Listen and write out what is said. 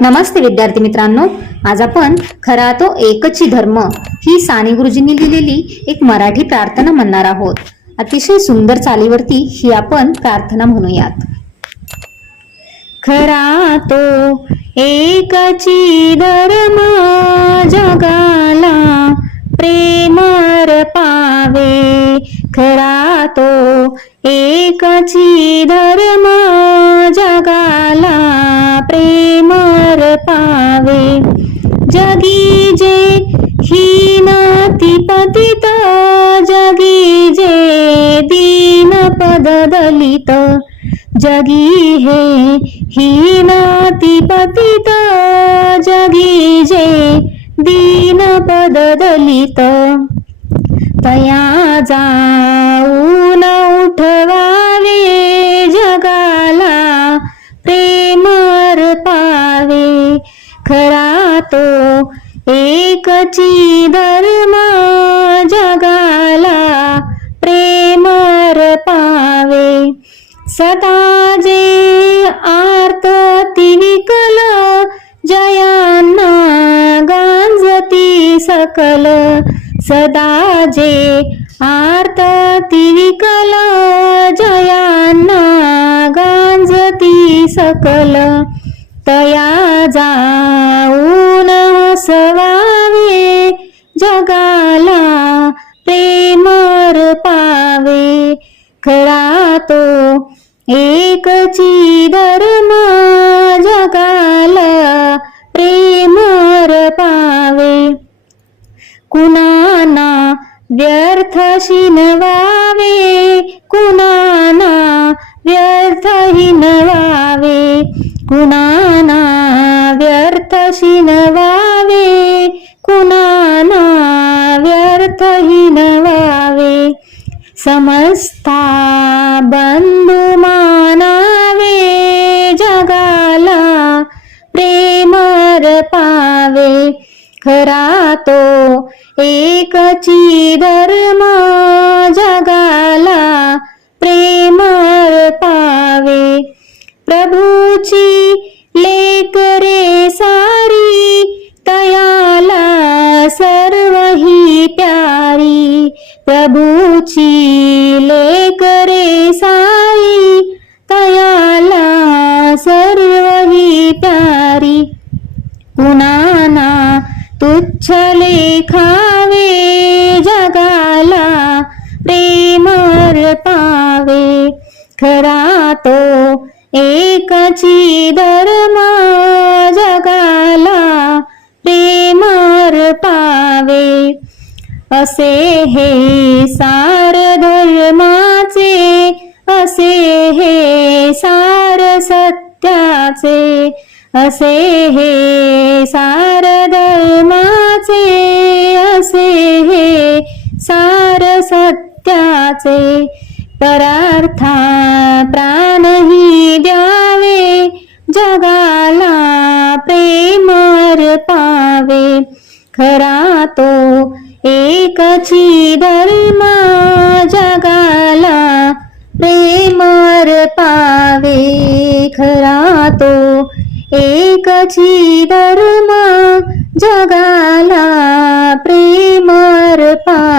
नमस्ते विद्यार्थी मित्रांनो. आज आपण खरा तो एकची धर्म ही साने गुरुजींनी लिहिलेली एक मराठी प्रार्थना म्हणणार आहोत. अतिशय सुंदर चालीवरती ही आपण प्रार्थना म्हणूयात. खरा तो एकची धर्म जगाला प्रेमर पावे खरा तो एकची धर्म जगा जगी हे हीन पतित जगी जे दीन पद दलित। तया जाऊन उठवावे जगाला प्रेम पावे खरा तो एकची धर्म सदा जे आर्त विकल जयांना गांजती सकल. सदा जे आर्त विकल जयांना गांजती सकल. तया जाऊन सवावे जगाला प्रेमर पावे. खरा तो एकची धर्म जगाला प्रेमर पावे. कुणाना व्यर्थ शिनवावे कुणाना व्यर्थ हिनवावे. कुणाना व्यर्थ शिनवावे कुणाना व्यर्थ हिनवावे समस्ता बंधू मानावे जगाला प्रेमर पावे. खरा तो एकची धर्म जगाला प्रेमर पावे. प्रभूची लेकरे सारी तयाला सर्व ही प्रभूची लेकरे साई तयाला सर्व ही प्यारी. कुणाना तुच्छ लेखावे जगाला प्रेमर पावे. खरा तो एकची धर्म जगाला प्रेमर पावे. असे हे सार धर्माचे असे हे सार सत्याचे असे हे सार धर्माचे असे हे सार सत्याचे. परार्था प्राणही द्यावे जगाला प्रेमर पावे खरा तो एकची धर्म जगाला प्रेमर पावे खरा तो. एकची धर्म जगाला प्रेमर पावे